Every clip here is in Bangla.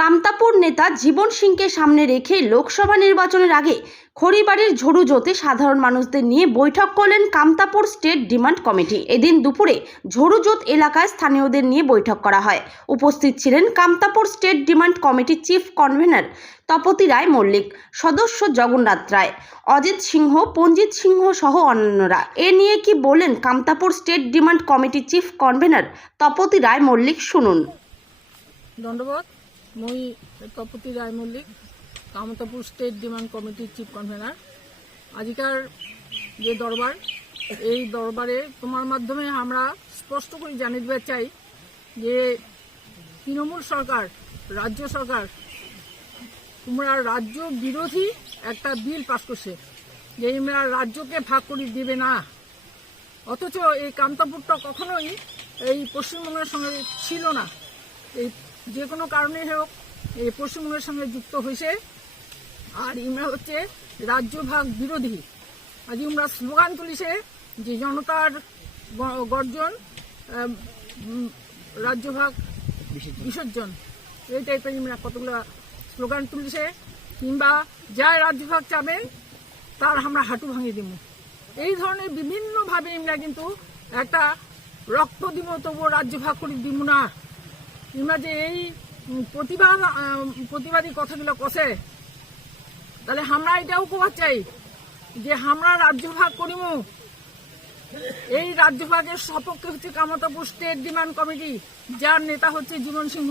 কামতাপুর নেতা জীবন সিংকে সামনে রেখে লোকসভা নির্বাচনের আগে খড়িবাড়ির ঝড়ুজোতে সাধারণ মানুষদের নিয়ে বৈঠক করলেন কামতাপুর স্টেট ডিমান্ড কমিটি। এদিন দুপুরে ঝড়ুজোত এলাকায় স্থানীয়দের নিয়ে বৈঠক করা হয়। উপস্থিত ছিলেন কামতাপুর স্টেট ডিমান্ড কমিটির চিফ কনভেনর তপতি রায় মল্লিক, সদস্য জগন্নাথ রায়, অজিত সিংহ, পঞ্জিত সিংহ সহ অন্যান্যরা এ নিয়ে কি বললেন কামতাপুর স্টেট ডিমান্ড কমিটির চিফ কনভেনর তপতি রায় মল্লিক শুনুন। দণ্ডবোধ মই তপতি রায় মল্লিক কামতাপুর স্টেট ডিমান্ড কমিটির চিফ কনভেনার আজিকার যে দরবার, এই দরবারে তোমার মাধ্যমে আমরা স্পষ্ট করে জানিয়ে দিতে চাই যে তৃণমূল সরকার, রাজ্য সরকার, তোমরা রাজ্য বিরোধী একটা বিল পাশ করছে, যে তোমরা রাজ্যকে ভাগ করে দিবে না। অথচ এই কামতাপুরটা কখনোই এই পশ্চিমবঙ্গের সঙ্গে ছিল না। এই যে কোনো কারণে হোক এই পশ্চিমবঙ্গের সঙ্গে যুক্ত হয়েছে। আর ইমরা হচ্ছে রাজ্য ভাগ বিরোধী। আজ আমরা স্লোগান তুলিছে যে জনতার গর্জন আম, উম, রাজ্য ভাগ বিসর্জন। এই টাইপের আমরা কতগুলো স্লোগান তুলিছে। কিংবা যার রাজ্য ভাগ চাবে তার আমরা হাঁটু ভাঙিয়ে দিব। এই ধরনের বিভিন্নভাবে আমরা কিন্তু একটা রক্ত দিব তবুও রাজ্য ভাগ করে দিব না। কিংবা যে এই প্রতিবাদ প্রতিবাদী কথাগুলো কষে তাহলে আমরা এটাও কোয়া চাই যে আমরা রাজ্য ভাগ করিব এই রাজ্যভাগের সপক্ষে হচ্ছে কামতাপুর স্টেট ডিমান্ড কমিটি যার নেতা হচ্ছে জীবন সিংহ,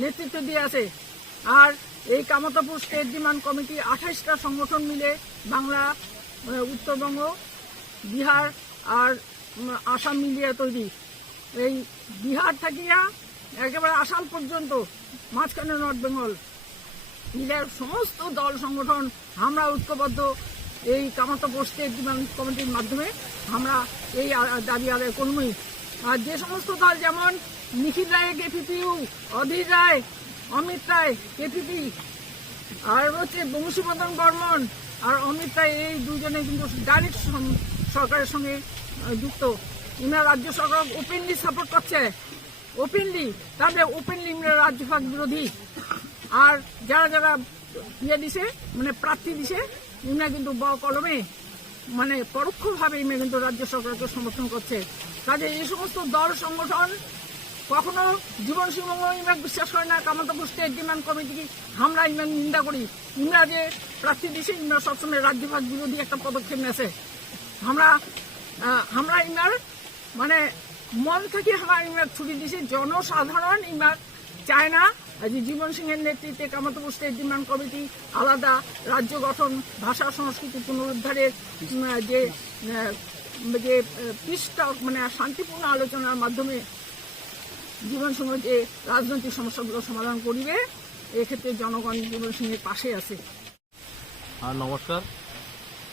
নেতৃত্ব দিয়ে আছে। আর এই কামতাপুর স্টেট ডিমান্ড কমিটি আঠাইশটা সংগঠন মিলে বাংলা উত্তরবঙ্গ, বিহার আর আসাম মিলিয়ে তৈরি। এই বিহার থাকিয়া একেবারে আসাম পর্যন্ত, মাঝখানে নর্থ বেঙ্গল। মিলে সমস্ত দল, সংগঠন, আমরা ঐক্যবদ্ধ। এই কামাতাপুর স্টেট ডিমান্ড কমিটির মাধ্যমে আমরা এই দাবি আদায় করবই আর যে সমস্ত দল যেমন নিখিল রায় কেপিপিউ অধীর রায়, অমিত রায়, কেপিপি, আর হচ্ছে বংশীবদন বর্মন আর অমিত রায়, এই দুজনে কিন্তু ডাইরেক্ট সরকারের সঙ্গে যুক্ত। ইমরা রাজ্য সরকার ওপেনলি সাপোর্ট করছে। ওপেনলি তাদের ওপেনলি ইমরা রাজ্য ভাগ বিরোধী। আর যারা যারা ইয়ে দিছে মানে প্রার্থী দিছে ইমরা কিন্তু কলমে মানে পরোক্ষভাবে ইমরা কিন্তু রাজ্য সরকারকে সমর্থন করছে। কাজে এই সমস্ত দল, সংগঠন কখনো জীবন সিংহ ইমরান বিশ্বাস করে না কামাতাপুর স্টেট ডিমান্ড কমিটি আমরা ইমান নিন্দা করি। ইমরা যে প্রার্থী দিছে ইমরা সবসময় রাজ্যভাগ বিরোধী একটা পদক্ষেপ নেছে আমরা আমরা ইমার মানে মন থেকে আমরা ইমার ছুটি দিছি জনসাধারণ ইমার চায় না আজ জীবন সিংহের নেতৃত্বে কামাতপুর স্টেট ডিমান্ড কমিটি, আলাদা রাজ্য গঠন, ভাষা, সংস্কৃতি পুনরুদ্ধারের যে যে পিসটা মানে শান্তিপূর্ণ আলোচনার মাধ্যমে জীবন সিংহ যে রাজনৈতিক সমস্যাগুলো সমাধান করিবে, এক্ষেত্রে জনগণ জীবন সিংহের পাশে আছে। হ্যাঁ নমস্কার।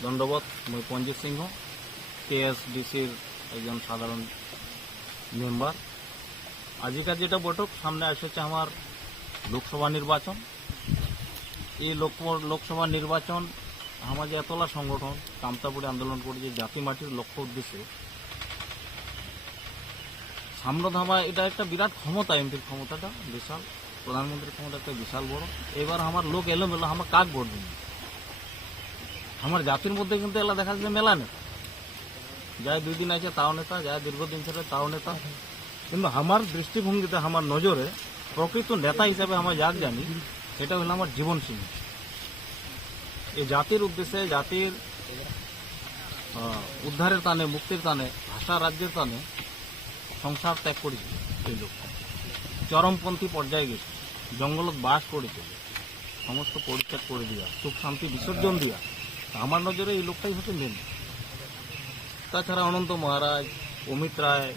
দণ্ডবোধ মই পঞ্জিত সিংহ কেএসডিসির একজন সাধারণ মেম্বার। আজিকার যেটা বৈঠক, সামনে এসেছে আমার লোকসভা নির্বাচন। এই লোক লোকসভা নির্বাচন আমার যে এতলা সংগঠন, কামতাপুরে আন্দোলন করে যে জাতি মাটির লক্ষ্য উদ্দেশ্যে। সামনে ধামা এটা একটা বিরাট ক্ষমতা, এমপির ক্ষমতাটা, বিশাল। প্রধানমন্ত্রীর ক্ষমতা একটা বিশাল বড়। এবার আমার লোক এলোমেলো, আমার কাক ভোট দিন আমার জাতির মধ্যে কিন্তু এলা দেখা যাচ্ছে মেলা নেই। যায় দুই দিন আছে তাও নেতা যায় দীর্ঘদিন ধরে তাও নেতা কিন্তু আমার দৃষ্টিভঙ্গিতে আমার নজরে প্রকৃত নেতা হিসাবে আমার যাক জানি সেটা হলো আমার জীবন সিং এই জাতির উদ্দেশ্যে জাতির উদ্ধারের টানে মুক্তির টানে ভাষা রাজ্যের টানে সংসার ত্যাগ করেছে এই লোক চরমপন্থী পর্যায়ে গেছে জঙ্গলত বাস করেছে সমস্ত পরিত্যাগ করে দিয়া সুখ শান্তি বিসর্জন দিয়া আমার নজরে এই লোকটাই হচ্ছে মেন তাছাড়া অনন্ত মহারাজ অমিত রায়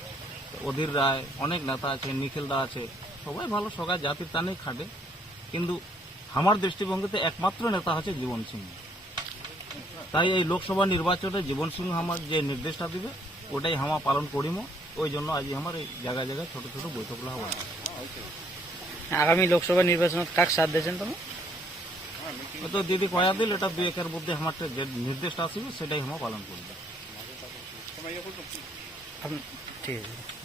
অধীর রায় অনেক নেতা আছে নিখিল দা আছে। সবাই ভালো সবাই জাতির টানেই খাটে। কিন্তু আমার দৃষ্টিভঙ্গিতে একমাত্র নেতা হচ্ছে জীবন সিংহ। তাই এই লোকসভা নির্বাচনে জীবন সিংহ আমার যে নির্দেশটা দিবে ওটাই হামা পালন করিম। ওই জন্য আজ আমার এই জায়গায় জায়গায় ছোট ছোট বৈঠকগুলো হওয়া আগামী লোকসভা নির্বাচনত কাক সাথ দিয়েছেন তুমি তো দিদি কয়া দিল এটা দুই একের মধ্যে আমার যে নির্দেশটা আসবে সেটাই আমরা পালন করব। ঠিক আছে